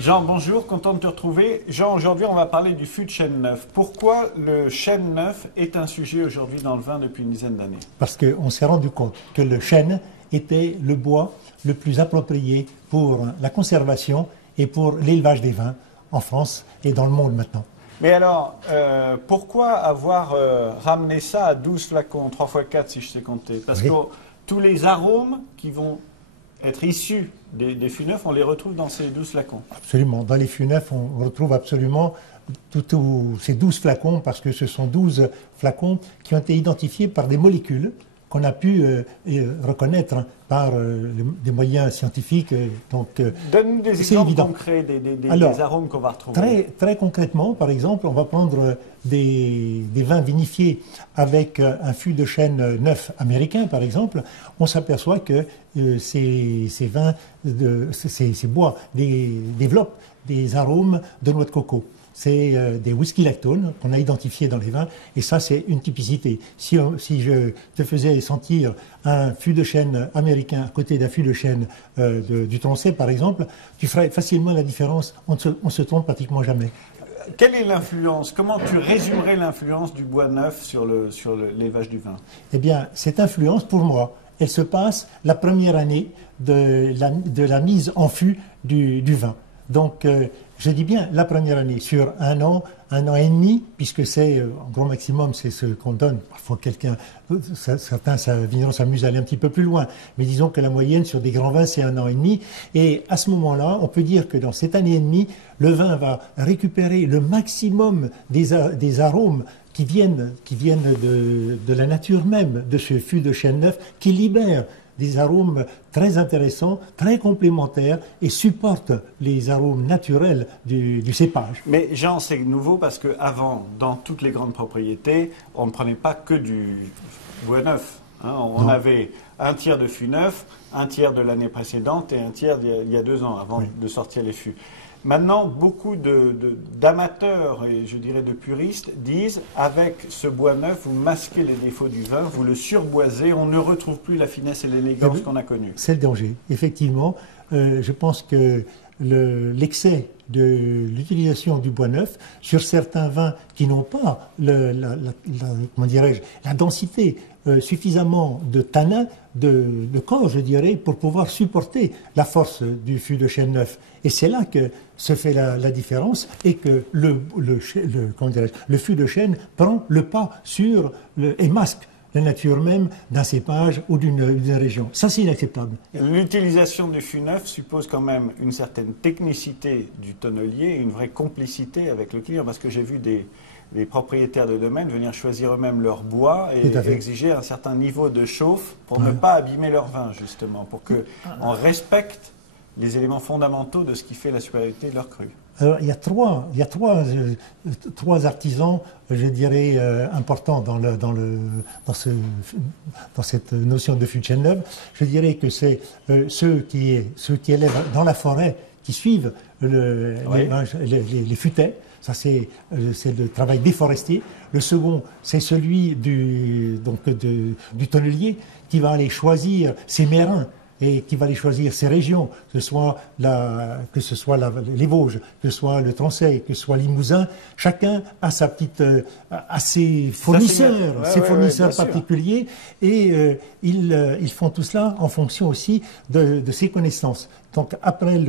Jean, bonjour, content de te retrouver. Jean, aujourd'hui, on va parler du fût de chêne neuf. Pourquoi le chêne neuf est un sujet aujourd'hui dans le vin depuis une dizaine d'années? Parce qu'on s'est rendu compte que le chêne était le bois le plus approprié pour la conservation et pour l'élevage des vins en France et dans le monde maintenant. Mais alors, pourquoi avoir ramené ça à 12 flacons, 3 x 4 si je sais compter? Parce que tous les arômes qui vont être issus des fûts neufs, on les retrouve dans ces 12 flacons. Absolument. Dans les fûts neufs, on retrouve absolument tous ces 12 flacons, parce que ce sont 12 flacons qui ont été identifiés par des molécules qu'on a pu reconnaître par des moyens scientifiques. Donne-nous des exemples concrets des arômes qu'on va retrouver. Très concrètement, par exemple, on va prendre des vins vinifiés avec un fût de chêne neuf américain, par exemple. On s'aperçoit que ces bois développent des arômes de noix de coco. C'est des whisky lactones qu'on a identifiés dans les vins, et ça, c'est une typicité. Si je te faisais sentir un fût de chêne américain à côté d'un fût de chêne du Tronchet, par exemple, tu ferais facilement la différence. On ne se trompe pratiquement jamais. Quelle est l'influence? Comment tu résumerais l'influence du bois neuf sur l'élevage du vin? Eh bien, cette influence, pour moi, elle se passe la première année de la mise en fût du vin. Donc, je dis bien la première année, sur un an et demi, puisque c'est, en gros maximum, c'est ce qu'on donne. Parfois, certains vignerons s'amusent à aller un petit peu plus loin, mais disons que la moyenne sur des grands vins, c'est 1 an et demi. Et à ce moment-là, on peut dire que dans cette année et demie, le vin va récupérer le maximum des arômes qui viennent de la nature même de ce fût de chêne neuf, qui libère des arômes très intéressants, très complémentaires, et supportent les arômes naturels du cépage. Mais Jean, c'est nouveau parce qu'avant, dans toutes les grandes propriétés, on ne prenait pas que du bois neuf. Hein. On avait un tiers de fût neuf, un tiers de l'année précédente et un tiers il y a 2 ans, avant de sortir les fûts. Maintenant, beaucoup d'amateurs et je dirais de puristes disent avec ce bois neuf, vous masquez les défauts du vin, vous le surboisez, on ne retrouve plus la finesse et l'élégance qu'on a connue. C'est le danger. Effectivement, je pense que l'excès de l'utilisation du bois neuf sur certains vins qui n'ont pas la densité suffisamment de tanin, de corps, je dirais, pour pouvoir supporter la force du fût de chêne neuf. Et c'est là que se fait la différence, et que le fût de chêne prend le pas et masque la nature même d'un cépage ou d'une région. Ça, c'est inacceptable. L'utilisation du fût neuf suppose quand même une certaine technicité du tonnelier, une vraie complicité avec le client, parce que j'ai vu des propriétaires de domaines venir choisir eux-mêmes leur bois et exiger un certain niveau de chauffe pour ne pas abîmer leur vin, justement, pour qu'on respecte les éléments fondamentaux de ce qui fait la supériorité de leur cru. Alors, il y a trois artisans, je dirais, importants dans cette notion de fût de chêne neuf. Je dirais que c'est ceux qui élèvent dans la forêt, qui suivent les futaies. Ça, c'est le travail des forestiers. Le second, c'est celui du tonnelier qui va aller choisir ses mérins et qui va aller choisir ses régions, que ce soit les Vosges, que ce soit le Tronchet, que ce soit Limousin. Chacun a ses fournisseurs particuliers, et ils font tout cela en fonction aussi de ses connaissances. Donc après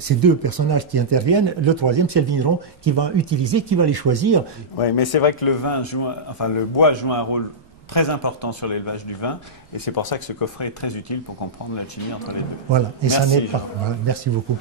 ces 2 personnages qui interviennent, le troisième, c'est le vigneron qui va les choisir. Oui, mais c'est vrai que le bois joue un rôle très important sur l'élevage du vin, et c'est pour ça que ce coffret est très utile pour comprendre l'alchimie entre les deux. Voilà, et merci, ça n'est pas. Voilà, merci beaucoup.